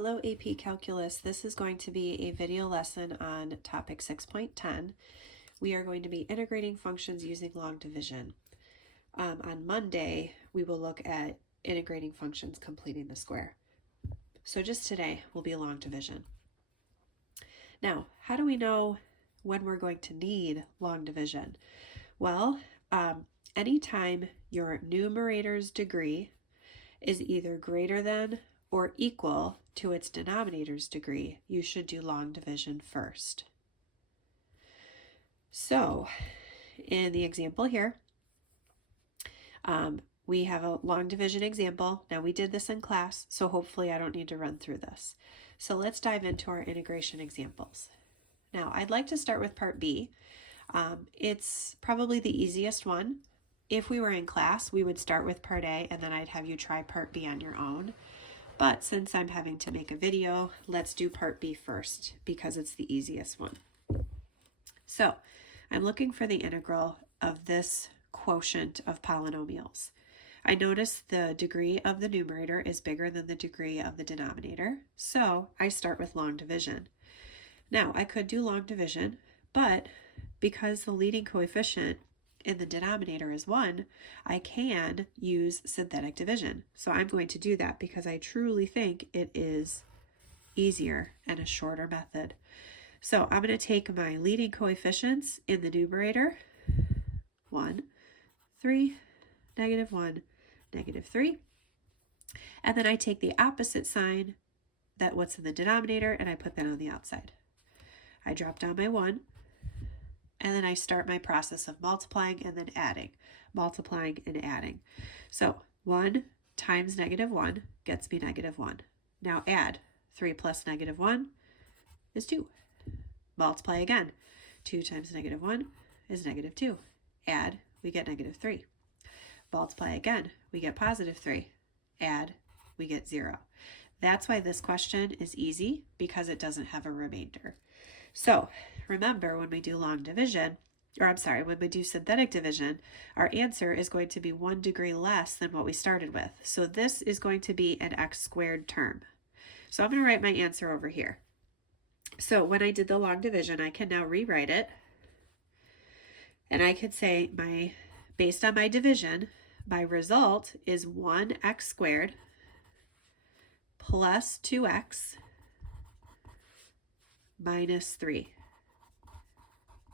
Hello AP Calculus. This is going to be a video lesson on topic 6.10. We are going to be integrating functions using long division. On Monday, we will look at integrating functions completing the square. So just today will be long division. Now, how do we know when we're going to need long division? Well, anytime your numerator's degree is either greater than or equal to its denominator's degree, you should do long division first. So in the example here, we have a long division example. Now we did this in class, so hopefully I don't need to run through this. So let's dive into our integration examples. Now I'd like to start with part B. It's probably the easiest one. If we were in class, we would start with part A and then I'd have you try part B on your own. But since I'm having to make a video, let's do part B first because it's the easiest one. So I'm looking for the integral of this quotient of polynomials. I notice the degree of the numerator is bigger than the degree of the denominator, so I start with long division. Now I could do long division, but because the leading coefficient in the denominator is 1, I can use synthetic division. So I'm going to do that because I truly think it is easier and a shorter method. So I'm going to take my leading coefficients in the numerator, 1, 3, negative 1, negative 3. And then I take the opposite sign, that what's in the denominator, and I put that on the outside. I drop down my 1. And then I start my process of multiplying and then adding, multiplying and adding. So 1 times negative 1 gets me negative 1. Now add 3 plus negative 1 is 2. Multiply again. 2 times negative 1 is negative 2. Add, we get negative 3. Multiply again, we get positive 3. Add, we get 0. That's why this question is easy, because it doesn't have a remainder. So remember, when we do long division, when we do synthetic division, our answer is going to be 1 degree less than what we started with. So this is going to be an x squared term. So I'm going to write my answer over here. So when I did the long division, I can now rewrite it. And I could say based on my division, my result is 1x squared plus 2x minus 3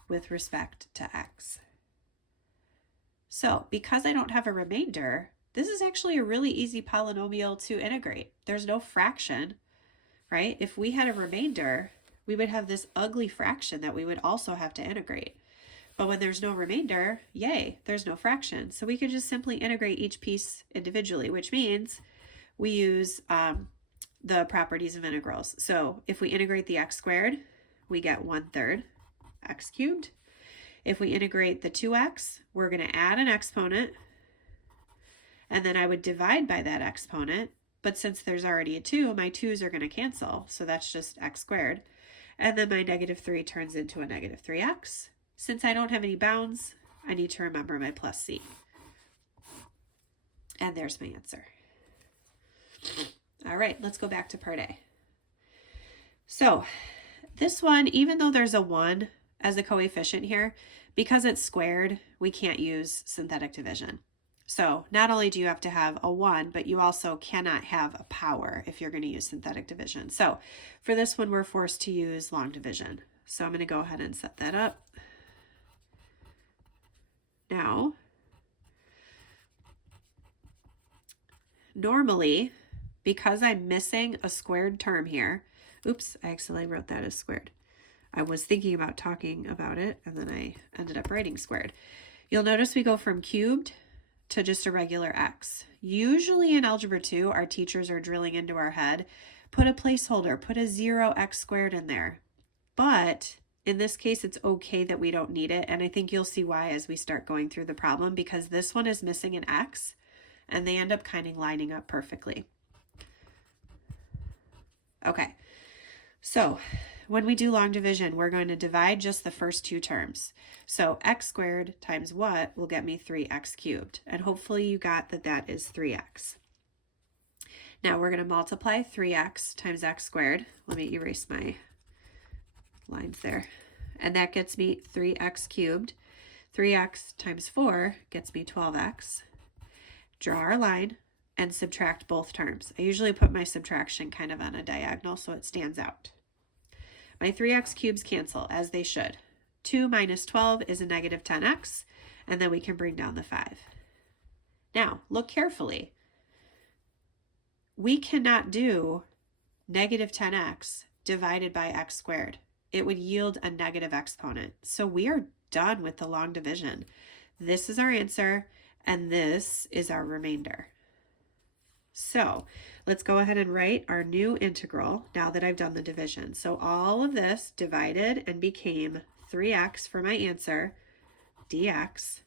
with respect to x. So because I don't have a remainder, this is actually a really easy polynomial to integrate. There's no fraction, right? If we had a remainder, we would have this ugly fraction that we would also have to integrate. But when there's no remainder, yay, there's no fraction. So we could just simply integrate each piece individually, which means we use the properties of integrals. So if we integrate the x squared, we get 1/3 x cubed. If we integrate the 2x, we're going to add an exponent, and then I would divide by that exponent. But since there's already a 2, my 2's are going to cancel, so that's just x squared. And then my negative 3 turns into a negative 3x. Since I don't have any bounds, I need to remember my plus c. And there's my answer. All right, let's go back to part A. So this one, even though there's a 1 as a coefficient here, because it's squared, we can't use synthetic division. So not only do you have to have a 1, but you also cannot have a power if you're going to use synthetic division. So for this one, we're forced to use long division. So I'm going to go ahead and set that up. Now, normally, because I'm missing a squared term here, oops, I accidentally wrote that as squared. I was thinking about talking about it, and then I ended up writing squared. You'll notice we go from cubed to just a regular x. Usually in Algebra 2, our teachers are drilling into our head, put a placeholder, put a 0x squared in there. But in this case, it's okay that we don't need it, and I think you'll see why as we start going through the problem, because this one is missing an x, and they end up kind of lining up perfectly. Okay, so when we do long division, we're going to divide just the first 2 terms. So x squared times what will get me 3x cubed, and hopefully you got that that is 3x. Now we're going to multiply 3x times x squared. Let me erase my lines there. And that gets me 3x cubed. 3x times 4 gets me 12x. Draw our line and subtract both terms. I usually put my subtraction kind of on a diagonal so it stands out. My 3x cubes cancel, as they should. 2 minus 12 is a negative 10x, and then we can bring down the 5. Now, look carefully. We cannot do negative 10x divided by x squared. It would yield a negative exponent. So we are done with the long division. This is our answer, and this is our remainder. So let's go ahead and write our new integral now that I've done the division. So all of this divided and became 3x for my answer, dx.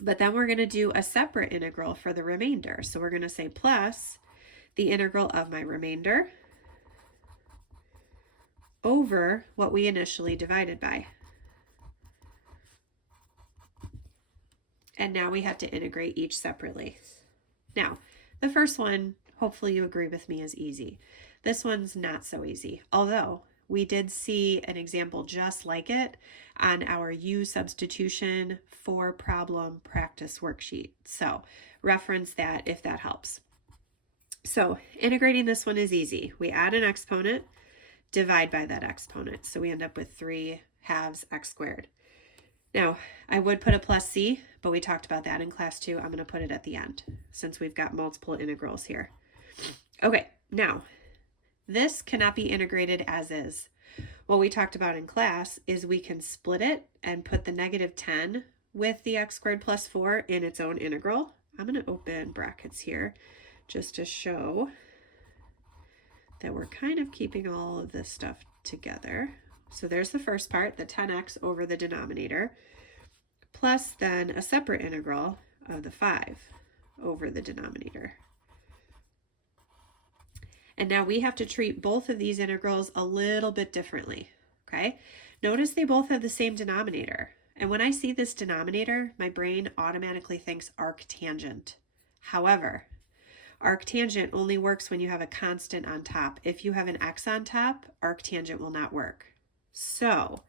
But then we're going to do a separate integral for the remainder. So we're going to say plus the integral of my remainder over what we initially divided by. And now we have to integrate each separately. Now, the first one, hopefully you agree with me, is easy. This one's not so easy, although we did see an example just like it on our U substitution for problem practice worksheet. So reference that if that helps. So integrating this one is easy. We add an exponent, divide by that exponent. So we end up with 3 halves x squared. Now, I would put a plus c, but we talked about that in class 2. I'm going to put it at the end since we've got multiple integrals here. Okay, now this cannot be integrated as is. What we talked about in class is we can split it and put the negative 10 with the x squared plus 4 in its own integral. I'm going to open brackets here just to show that we're kind of keeping all of this stuff together. So there's the first part, the 10x over the denominator, plus then a separate integral of the 5 over the denominator. And now we have to treat both of these integrals a little bit differently, okay? Notice they both have the same denominator. And when I see this denominator, my brain automatically thinks arctangent. However, arctangent only works when you have a constant on top. If you have an x on top, arctangent will not work. So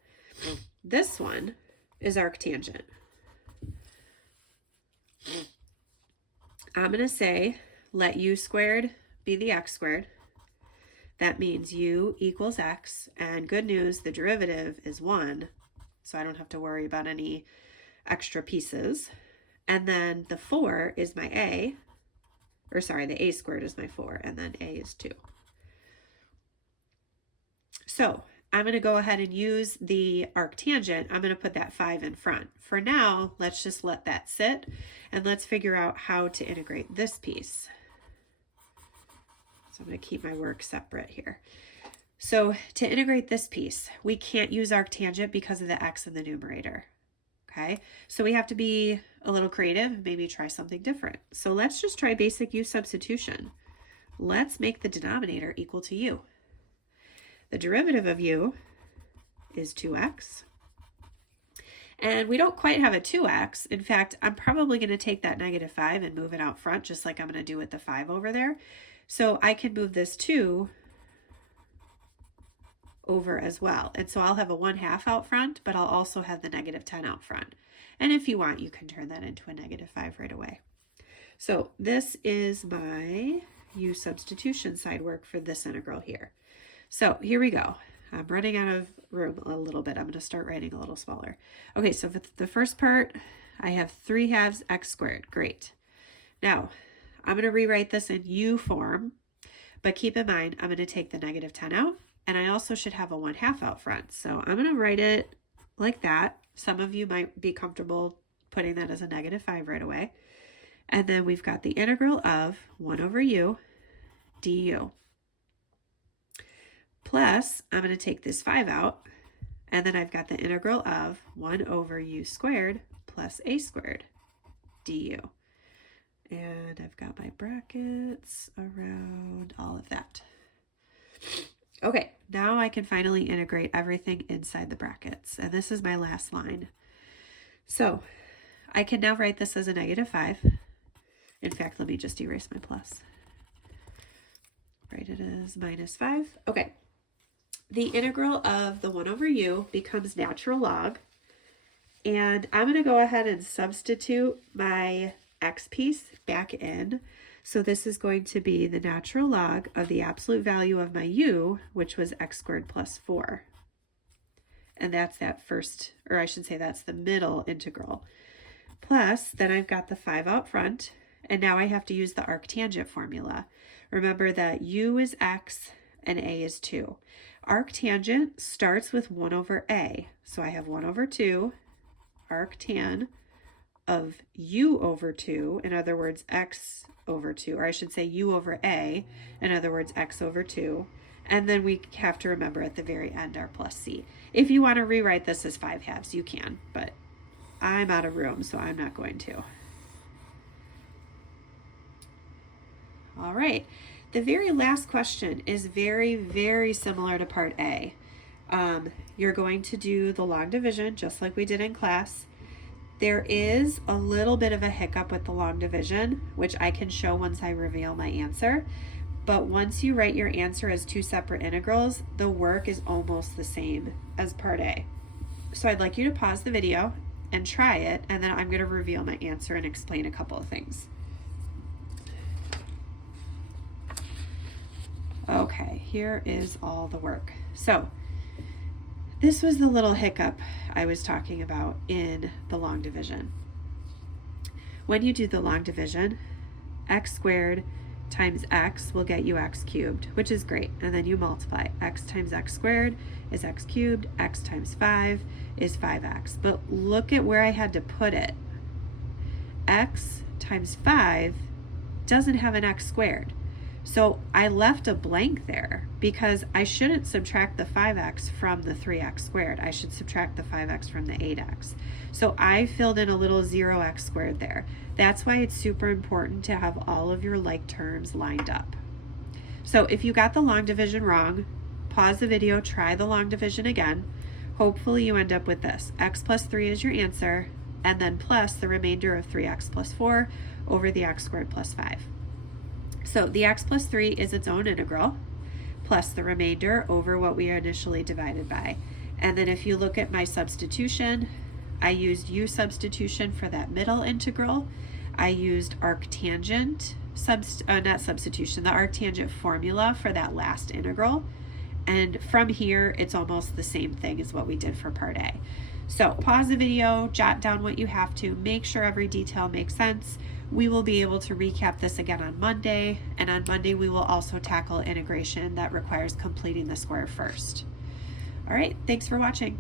this one is arctangent. I'm going to say let u squared be the x squared. That means u equals x, and good news, the derivative is 1, so I don't have to worry about any extra pieces. And then the 4 is my a, or sorry, the a squared is my 4, and then a is 2. So I'm going to go ahead and use the arctangent. I'm going to put that 5 in front. For now, let's just let that sit, and let's figure out how to integrate this piece. So I'm going to keep my work separate here. So to integrate this piece, we can't use arctangent because of the x in the numerator. Okay, so we have to be a little creative, maybe try something different. So let's just try basic u substitution. Let's make the denominator equal to u. The derivative of u is 2x. And we don't quite have a 2x. In fact, I'm probably going to take that negative 5 and move it out front, just like I'm going to do with the 5 over there. So I can move this 2 over as well. And so I'll have a 1/2 out front, but I'll also have the negative 10 out front. And if you want, you can turn that into a negative 5 right away. So this is my u substitution side work for this integral here. So here we go. I'm running out of room a little bit. I'm going to start writing a little smaller. Okay, so for the first part, I have 3 halves x squared. Great. Now, I'm going to rewrite this in u form, but keep in mind, I'm going to take the negative 10 out, and I also should have a 1/2 out front. So I'm going to write it like that. Some of you might be comfortable putting that as a negative 5 right away. And then we've got the integral of 1 over u du. Plus, I'm going to take this 5 out, and then I've got the integral of 1 over u squared plus a squared du. And I've got my brackets around all of that. Okay, now I can finally integrate everything inside the brackets. And this is my last line. So I can now write this as a negative 5. In fact, let me just erase my plus. write it as minus 5. Okay. The integral of the 1 over u becomes natural log. And I'm going to go ahead and substitute my x piece back in. So this is going to be the natural log of the absolute value of my u, which was x squared plus 4. And that's that first, or I should say that's the middle integral. Plus, then I've got the 5 out front, and now I have to use the arctangent formula. Remember that u is x and a is 2. Arctangent starts with 1 over a. So I have 1 over 2 arctan of u over 2, in other words, x over 2, or I should say u over a, in other words, x over 2. And then we have to remember at the very end our plus c. If you want to rewrite this as 5 halves, you can, but I'm out of room, so I'm not going to. All right. The very last question is very, very similar to part A. You're going to do the long division just like we did in class. There is a little bit of a hiccup with the long division, which I can show once I reveal my answer. But once you write your answer as 2 separate integrals, the work is almost the same as part A. So I'd like you to pause the video and try it, and then I'm going to reveal my answer and explain a couple of things. Okay, here is all the work. So this was the little hiccup I was talking about in the long division. When you do the long division, x squared times x will get you x cubed, which is great. And then you multiply. X times x squared is x cubed. X times 5 is 5x. But look at where I had to put it. X times 5 doesn't have an x squared. So I left a blank there because I shouldn't subtract the 5x from the 3x squared. I should subtract the 5x from the 8x. So I filled in a little 0x squared there. That's why it's super important to have all of your like terms lined up. So if you got the long division wrong, pause the video, try the long division again. Hopefully you end up with this. X plus 3 is your answer, and then plus the remainder of 3x plus 4 over the x squared plus 5. So the x plus 3 is its own integral, plus the remainder over what we initially divided by. And then if you look at my substitution, I used u substitution for that middle integral. I used arctangent, not substitution, the arctangent formula for that last integral. And from here, it's almost the same thing as what we did for part A. So pause the video, jot down what you have to, make sure every detail makes sense. We will be able to recap this again on Monday, and on Monday we will also tackle integration that requires completing the square first. All right, thanks for watching.